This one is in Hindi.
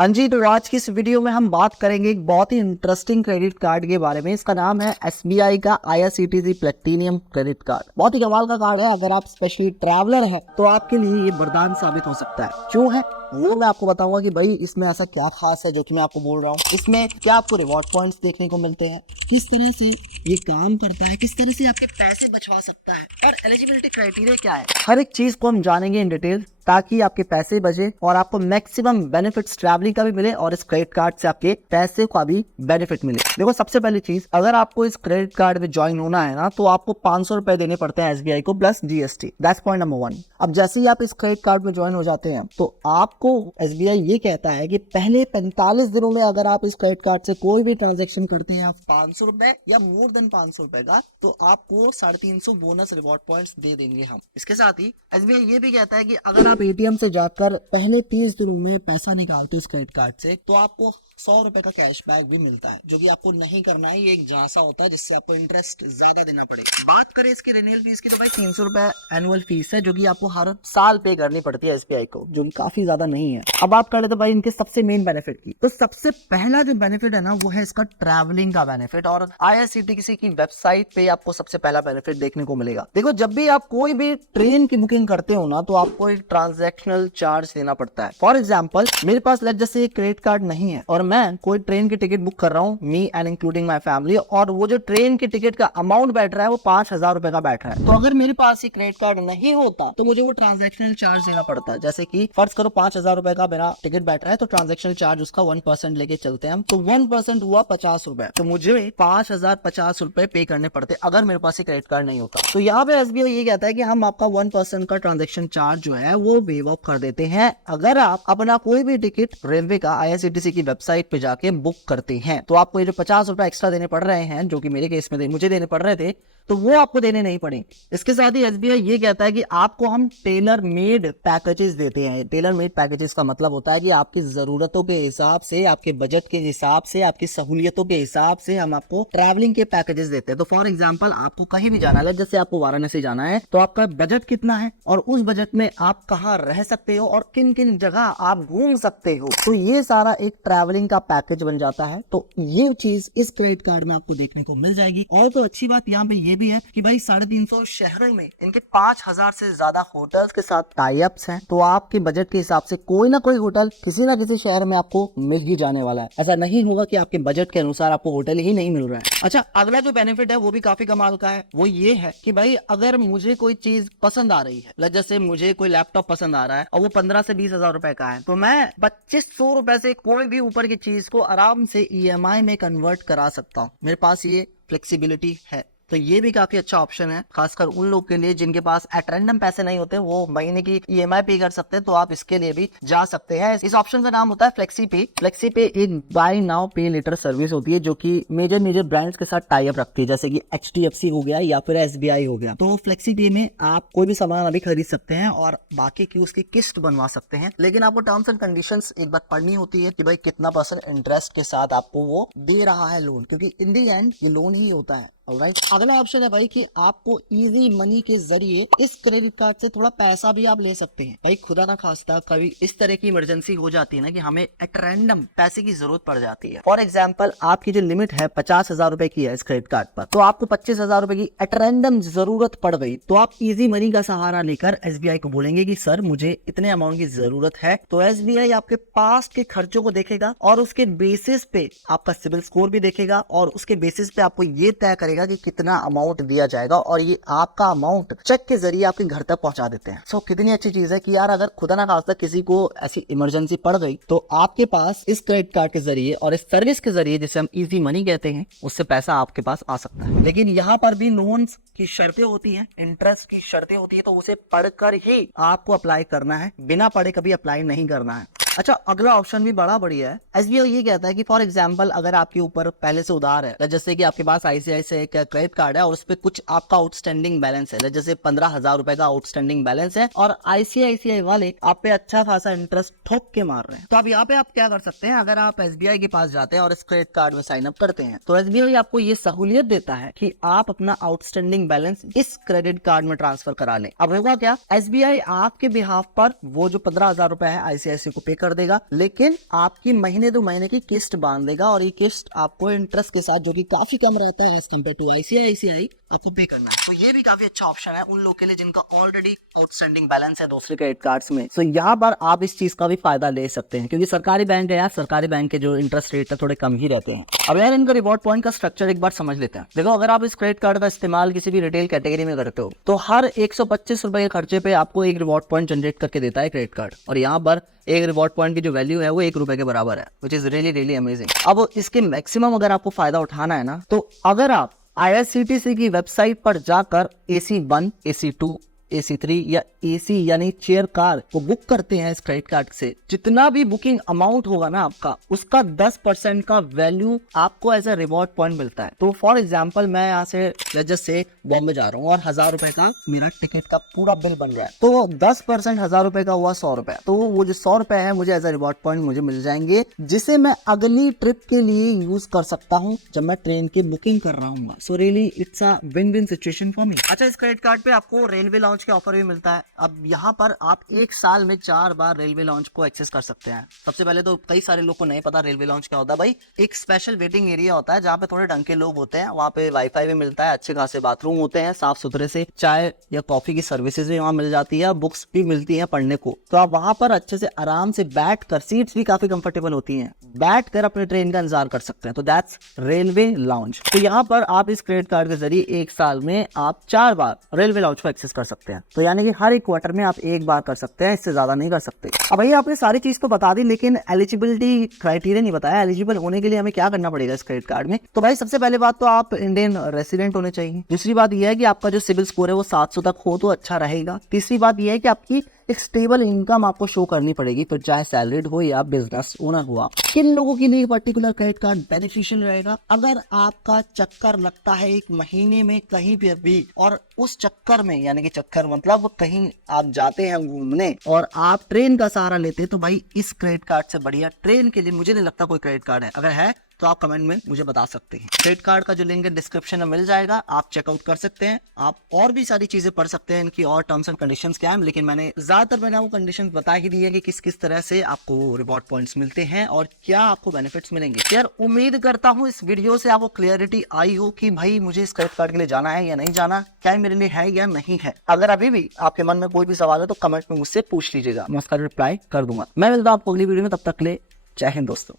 हाँ जी, तो आज की इस वीडियो में हम बात करेंगे एक बहुत ही इंटरेस्टिंग क्रेडिट कार्ड के बारे में। इसका नाम है SBI का IRCTC प्लेटिनियम क्रेडिट कार्ड। बहुत ही कमाल का कार्ड है। अगर आप स्पेशली ट्रैवलर हैं तो आपके लिए ये वरदान साबित हो सकता है। क्यों है वो मैं आपको बताऊंगा कि भाई इसमें ऐसा क्या खास है जो कि मैं आपको बोल रहा हूँ। इसमें क्या आपको रिवॉर्ड पॉइंट्स देखने को मिलते हैं, किस तरह से ये काम करता है, किस तरह से आपके पैसे बचवा सकता है और एलिजिबिलिटी क्राइटेरिया क्या है, हर एक चीज को हम जानेंगे इन डिटेल, ताकि आपके पैसे बचे और आपको मैक्सिमम बेनिफिट्स ट्रैवलिंग का भी मिले और इस क्रेडिट कार्ड से आपके पैसे का भी बेनिफिट मिले। देखो, सबसे पहली चीज, अगर आपको इस क्रेडिट कार्ड में ज्वाइन होना है ना, तो आपको 500 रुपए देने पड़ते हैं SBI को plus GST। That's point number 1। अब जैसे ही आप इस क्रेडिट कार्ड में ज्वाइन हो जाते हैं तो आपको SBI ये कहता है कि पहले 45 दिनों में अगर आप इस क्रेडिट कार्ड से कोई भी ट्रांजेक्शन करते हैं 500 रुपए या मोर देन 500 रुपए का, तो आपको 350 बोनस रिवॉर्ड पॉइंट्स दे देंगे हम। इसके साथ ही SBI ये भी कहता है कि अगर आप ATM से जाकर पहले 30 दिनों में पैसा निकालते हो इस क्रेडिट कार्ड से, तो आपको 100 रुपए का कैशबैक भी मिलता है, जो कि आपको नहीं करना है। ये एक झांसा होता है जिससे आपको इंटरेस्ट ज्यादा देना पड़ेगा। बात करें इसकी रिन्यूअल फीस की, तो भाई 300 रुपए एनुअल फीस है जो कि आपको हर साल पे करनी पड़ती है SBI को, जो कि काफी ज्यादा नहीं है। अब बात करें तो भाई इनके सबसे मेन बेनिफिट की, तो सबसे पहला जो बेनिफिट है ना वो है इसका ट्रैवलिंग का बेनिफिट। और IRCTC की वेबसाइट पे आपको सबसे पहला बेनिफिट देखने को मिलेगा। देखो, जब भी आप कोई भी ट्रेन की बुकिंग करते हो ना, तो आपको एक ट्रांजैक्शनल चार्ज देना पड़ता है। फॉर एग्जाम्पल, मेरे पास लेट जैसे क्रेडिट कार्ड नहीं है और मैं कोई ट्रेन की टिकट बुक कर रहा हूँ, me and including my family, और वो जो ट्रेन की टिकट का अमाउंट बैठ रहा है वो 5000 रुपए का बैठ रहा है। तो अगर मेरे पास ये क्रेडिट कार्ड नहीं होता तो मुझे वो ट्रांजैक्शनल चार्ज देना पड़ता है। जैसे कि फर्ज करो 5000 रुपए का मेरा टिकट बैठ रहा है, तो ट्रांजैक्शनल चार्ज उसका 1% लेके चलते हैं हम, तो 1% हुआ 50 रुपए। तो मुझे 5050 रुपए पे करने पड़ते अगर मेरे पास ये क्रेडिट कार्ड नहीं होता। तो यहाँ पे SBI ये कहता है कि हम आपका 1% का ट्रांजैक्शन चार्ज जो है वो वेव ऑफ कर देते हैं अगर आप अपना कोई भी टिकट रेलवे का IRCTC की वेबसाइट पे जाके बुक करते हैं। तो आपको ये जो 50 रुपए एक्स्ट्रा देने पड़ रहे हैं, जो कि मेरे केस में मुझे देने पड़ रहे थे, तो वो आपको देने नहीं पड़ेंगे। इसके साथ ही SBI ये कहता है कि आपको हम टेलर मेड पैकेजेस देते हैं। टेलर मेड पैकेजेस का मतलब होता है कि आपकी जरूरतों के हिसाब से, आपके बजट के हिसाब से, आपकी सहूलियतों के हिसाब से हम आपको ट्रैवलिंग के पैकेजेस देते हैं। तो फॉर एग्जांपल, आपको कहीं भी जाना है, जैसे आपको वाराणसी जाना है, तो आपका बजट कितना है और उस बजट में आप कहाँ रह सकते हो और किन किन जगह आप घूम सकते हो, तो ये सारा एक ट्रैवलिंग का पैकेज बन जाता है। तो ये चीज इस क्रेडिट कार्ड में आपको देखने को मिल जाएगी। और तो अच्छी बात यहाँ पे ये भी है कि भाई 350 शहरों में इनके 5000 से ज्यादा होटल्स के साथ टाई अप्स हैं। तो आपके बजट के हिसाब से कोई ना कोई होटल किसी ना किसी शहर में आपको मिल ही जाने वाला है। ऐसा नहीं होगा कि आपके बजट के अनुसार आपको होटल ही नहीं मिल रहा है। अच्छा, अगला जो बेनिफिट है वो भी काफी कमाल का है। वो ये है कि भाई अगर मुझे कोई चीज पसंद आ रही है, जैसे मुझे कोई लैपटॉप पसंद आ रहा है और वो 15 से 20 हजार रुपए का है, तो मैं 2500 रुपए से कोई भी ऊपर की चीज को आराम से EMI में कन्वर्ट करा सकता हूँ। मेरे पास ये फ्लेक्सिबिलिटी है। तो ये भी काफी अच्छा ऑप्शन है, खासकर उन लोग के लिए जिनके पास एट रैंडम पैसे नहीं होते, वो महीने की EMI पे कर सकते हैं। तो आप इसके लिए भी जा सकते हैं। इस ऑप्शन का नाम होता है फ्लेक्सी पे। फ्लेक्सी पे एक बाय नाउ पे लेटर सर्विस होती है जो कि मेजर ब्रांड्स के साथ टाई अप रखती है, जैसे कि HDFC हो गया या फिर SBI हो गया। तो फ्लेक्सी पे में आप कोई भी सामान अभी खरीद सकते हैं और बाकी की उसकी किस्त बनवा सकते हैं। लेकिन आपको टर्म्स एंड कंडीशंस एक बार पढ़नी होती है कि भाई कितना % इंटरेस्ट के साथ आपको वो दे रहा है लोन, क्योंकि इन दी एंड ये लोन ही होता है। ऑलराइट, अगला ऑप्शन है भाई कि आपको इजी मनी के जरिए इस क्रेडिट कार्ड से थोड़ा पैसा भी आप ले सकते हैं। भाई खुदा ना खास्ता कभी इस तरह की इमरजेंसी हो जाती है ना कि हमें एट रैंडम पैसे की जरूरत पड़ जाती है। फॉर एग्जांपल, आपकी जो लिमिट है 50,000 रुपए की है इस क्रेडिट कार्ड पर, तो आपको 25,000 रुपए की एट रैंडम जरूरत पड़ गई, तो आप इजी मनी का सहारा लेकर SBI को बोलेंगे कि सर मुझे इतने अमाउंट की जरूरत है। तो SBI आपके पास्ट के खर्चों को देखेगा और उसके बेसिस पे आपका सिविल स्कोर भी देखेगा और उसके बेसिस पे आपको ये तय करेगा कि कितना अमाउंट दिया जाएगा, और ये आपका अमाउंट चेक के जरिए आपके घर तक पहुंचा देते हैं। सो कितनी अच्छी चीज है कि यार अगर खुदा ना खास्ता किसी को ऐसी इमरजेंसी पड़ गई, तो आपके पास इस क्रेडिट कार्ड के जरिए और इस सर्विस के जरिए, जिसे हम इजी मनी कहते हैं, उससे पैसा आपके पास आ सकता है। लेकिन यहाँ पर भी लोन्स की शर्तें होती हैं, इंटरेस्ट की शर्तें होती है, तो उसे पढ़कर ही आपको अप्लाई करना है, बिना पढ़े कभी अप्लाई नहीं करना है। अच्छा, अगला ऑप्शन भी बड़ा बढ़िया है। SBI ये कहता है कि फॉर एग्जांपल, अगर आपके ऊपर पहले से उधार है, जैसे कि आपके पास ICICI का क्रेडिट कार्ड है और उस पे कुछ आपका आउटस्टैंडिंग बैलेंस है, जैसे 15,000 रुपए का आउटस्टैंडिंग बैलेंस है, और ICICI वाले आप पे अच्छा खासा इंटरेस्ट ठोक के मार रहे हैं, तो अब यहाँ पे आप क्या कर सकते हैं, अगर आप SBI के पास जाते हैं और इस क्रेडिट कार्ड में साइन अप करते हैं, तो SBI आपको ये सहूलियत देता है कि आप अपना आउटस्टैंडिंग बैलेंस इस क्रेडिट कार्ड में ट्रांसफर करा लें। अब होगा क्या, SBI आपके बिहाफ पर वो जो 15,000 रुपए है ICICI को पे कर देगा, लेकिन आपकी महीने 2 महीने की किस्त बांध देगा और ये किस्त आपको इंटरेस्ट के साथ, जो कि काफी कम रहता है एज कम्पेयर टू ICICI, आपको पे करना है। तो ये भी काफी अच्छा ऑप्शन है उन लोग के लिए जिनका ऑलरेडी आउटस्टैंडिंग बैलेंस है दूसरे क्रेडिट कार्ड्स में। तो यहाँ पर आप इस चीज का भी फायदा ले सकते हैं, क्योंकि सरकारी बैंक है यार, सरकारी बैंक के जो इंटरेस्ट रेट है थोड़े कम ही रहते हैं। अब यार इनका रिवॉर्ड पॉइंट का स्ट्रक्चर एक बार समझ लेते हैं। देखो, अगर आप इस क्रेडिट कार्ड का इस्तेमाल किसी भी रिटेल कैटेगरी में करते हो तो हर 125 रुपए के खर्चे पे आपको एक रिवॉर्ड पॉइंट जनरेट करके देता है क्रेडिट कार्ड, और यहाँ पर एक रिवॉर्ड पॉइंट की जो वैल्यू है वो 1 रुपए के बराबर है, which is really really amazing. अब इसके मैक्सिमम अगर आपको फायदा उठाना है ना, तो अगर आप IRCTC की वेबसाइट पर जाकर AC1, AC2, AC3 या AC यानी चेयर कार को बुक करते हैं इस क्रेडिट कार्ड से, जितना भी बुकिंग अमाउंट होगा ना आपका, उसका 10% का वैल्यू आपको एज ए रिवॉर्ड पॉइंट मिलता है। तो फॉर एग्जांपल मैं यहाँ से जस्ट से बॉम्बे जा रहा हूँ और 1000 रुपए का मेरा टिकट का पूरा बिल बन रहा है, तो 10% 1000 रुपए का हुआ 100 रुपए, तो वो जो 100 रुपए है मुझे एज ए रिवॉर्ड पॉइंट मुझे मिल जाएंगे, जिसे मैं अगली ट्रिप के लिए यूज कर सकता हूँ जब मैं ट्रेन की बुकिंग कर रहा हूँ। So really it's a win win situation for me. अच्छा, इस क्रेडिट कार्ड पे आपको रेलवे लॉन्च के ऑफर भी मिलता है। अब यहाँ पर आप 1 साल में 4 बार रेलवे लॉन्च को एक्सेस कर सकते हैं। सबसे पहले तो कई सारे लोग को नहीं पता रेलवे लॉन्च क्या होता है भाई। एक स्पेशल वेटिंग एरिया होता है जहाँ पे थोड़े ढंग के लोग होते हैं, वहाँ पे वाईफाई भी मिलता है, अच्छे खासे बाथरूम होते हैं, साफ सुथरे से चाय या कॉफी की सर्विसेज भी वहाँ मिल जाती है, बुक्स भी मिलती है पढ़ने को। तो आप वहाँ पर अच्छे से आराम से बैठ कर, सीट्स भी काफी कंफर्टेबल होती है, बैठ कर अपने ट्रेन का इंतजार कर सकते हैं। तो दैट्स रेलवे लॉन्च। तो यहाँ पर आप इस क्रेडिट कार्ड के जरिए 1 साल में आप 4 बार रेलवे लॉन्च को एक्सेस कर सकते हैं। तो यानी कि हर एक क्वार्टर में आप 1 बार कर सकते हैं, इससे ज्यादा नहीं कर सकते। अब भैया आपने सारी चीज तो बता दी, लेकिन एलिजिबिलिटी क्राइटेरिया नहीं बताया। एलिजिबल होने के लिए हमें क्या करना पड़ेगा इस क्रेडिट कार्ड में? तो भाई सबसे पहले बात तो आप इंडियन रेसिडेंट होने चाहिए। दूसरी बात यह है कि आपका जो सिविल स्कोर है वो 700 तक हो तो अच्छा रहेगा। तीसरी बात यह है कि आपकी एक स्टेबल इनकम आपको शो करनी पड़ेगी, फिर चाहे सैलरीड हो या बिजनेस ओनर हुआ। किन लोगों के लिए पर्टिकुलर क्रेडिट कार्ड बेनिफिशियल रहेगा? अगर आपका चक्कर लगता है 1 महीने में कहीं पे भी, और उस चक्कर में, यानी कि चक्कर मतलब कहीं आप जाते हैं घूमने और आप ट्रेन का सहारा लेते हैं, तो भाई इस क्रेडिट कार्ड से बढ़िया ट्रेन के लिए मुझे नहीं लगता कोई क्रेडिट कार्ड है। अगर है तो आप कमेंट में मुझे बता सकते हैं। क्रेडिट कार्ड का जो लिंक है डिस्क्रिप्शन में मिल जाएगा, आप चेकआउट कर सकते हैं। आप और भी सारी चीजें पढ़ सकते हैं, इनकी और टर्म्स एंड कंडीशंस क्या है, लेकिन मैंने आपको कंडीशंस बता ही दी है कि किस किस तरह से आपको रिवॉर्ड पॉइंट्स मिलते हैं और क्या आपको बेनिफिट्स मिलेंगे। यार उम्मीद करता हूँ इस वीडियो से आपको क्लियरिटी आई हो कि भाई मुझे इस क्रेडिट कार्ड के लिए जाना है या नहीं जाना, क्या मेरे लिए है या नहीं है। अगर अभी भी आपके मन में कोई भी सवाल है तो कमेंट में मुझसे पूछ लीजिएगा, मैं उसका रिप्लाई कर दूंगा। मैं मिलता हूँ आपको अगली वीडियो में, तब तक ले जय हिंद दोस्तों।